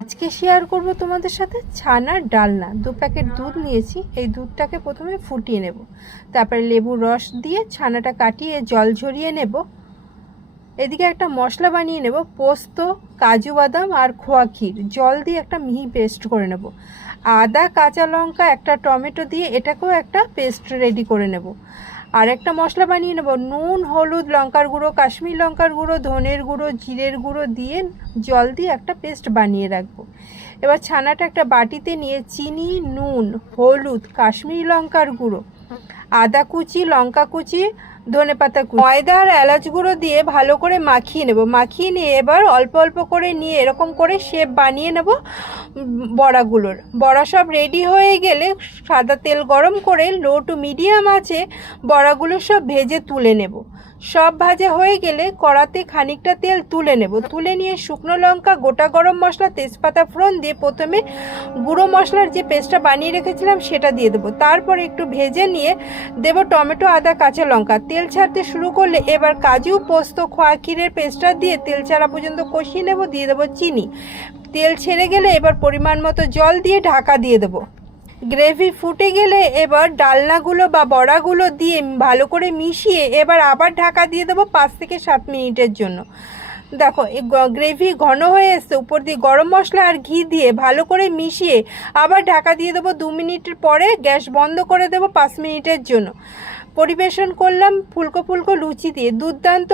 আজকে শেয়ার করব তোমাদের সাথে ছানার ডালনা। 2 প্যাকেট দুধ নিয়েছি। এই দুধটাকে প্রথমে ফুটিয়ে নেব, তারপরে লেবুর রস দিয়ে ছানাটা কাটিয়ে জল ঝরিয়ে নেব। এদিকে একটা মশলা বানিয়ে নেব, পোস্ত, কাজু বাদাম আর খোয়া ক্ষীর জল দিয়ে একটা মিহি পেস্ট করে নেব। আদা, কাঁচা লঙ্কা, একটা টমেটো দিয়ে এটাকেও একটা পেস্ট রেডি করে নেব। আর একটা মশলা বানিয়ে নেব, নুন, হলুদ, লঙ্কার গুঁড়ো, কাশ্মীর লঙ্কার গুঁড়ো, ধনের গুঁড়ো, জিরের গুঁড়ো দিয়ে জল দিয়ে একটা পেস্ট বানিয়ে রাখবো। এবার ছানাটা একটা বাটিতে নিয়ে চিনি, নুন, হলুদ, কাশ্মীরি লঙ্কার গুঁড়ো, আদা কুচি, লঙ্কা কুচি, ধনেপাতা কুচি, ময়দা আর এলাচ গুঁড়ো দিয়ে ভালো করে মাখিয়ে নেব। মাখিয়ে নিয়ে এবার অল্প অল্প করে নিয়ে এরকম করে শেপ বানিয়ে নেব বড়াগুলোর। বড়া সব রেডি হয়ে গেলে সাদা তেল গরম করে লো টু মিডিয়াম আঁচে বড়াগুলো সব ভেজে তুলে নেব। সব ভাজা হয়ে গেলে কড়াতে খানিকটা তেল তুলে নেব। তুলে নিয়ে শুকনো লঙ্কা, গোটা গরম মশলা, তেজপাতা ফোড়ন দিয়ে প্রথমে গুঁড়ো মশলার যে পেস্টটা বানিয়ে রেখেছিলাম সেটা দিয়ে দেবো। তারপর একটু ভেজে নিয়ে দেব টমেটো, আদা, কাঁচা লঙ্কা। তেল ছাড়তে শুরু করলে এবার কাজু, পোস্ত, খোয়া ক্ষীরের পেস্টটা দিয়ে তেল ছাড়া পর্যন্ত কষিয়ে নেব। দিয়ে দেবো চিনি। তেল ছেড়ে গেলে এবার পরিমাণ মতো জল দিয়ে ঢাকা দিয়ে দেবো। গ্রেভি ফুটে গেলে এবার ডালনাগুলো বা বড়াগুলো দিয়ে ভালো করে মিশিয়ে এবার আবার ঢাকা দিয়ে দেবো 5 থেকে 7 মিনিটের জন্য। দেখো এই গ্রেভি ঘন হয়ে এসছে। উপর দিয়ে গরম মশলা আর ঘি দিয়ে ভালো করে মিশিয়ে আবার ঢাকা দিয়ে দেবো। 2 মিনিটের পরে গ্যাস বন্ধ করে দেবো 5 মিনিটের জন্য। পরিবেশন করলাম ফুলকো ফুলকো লুচি দিয়ে। দুর্দান্ত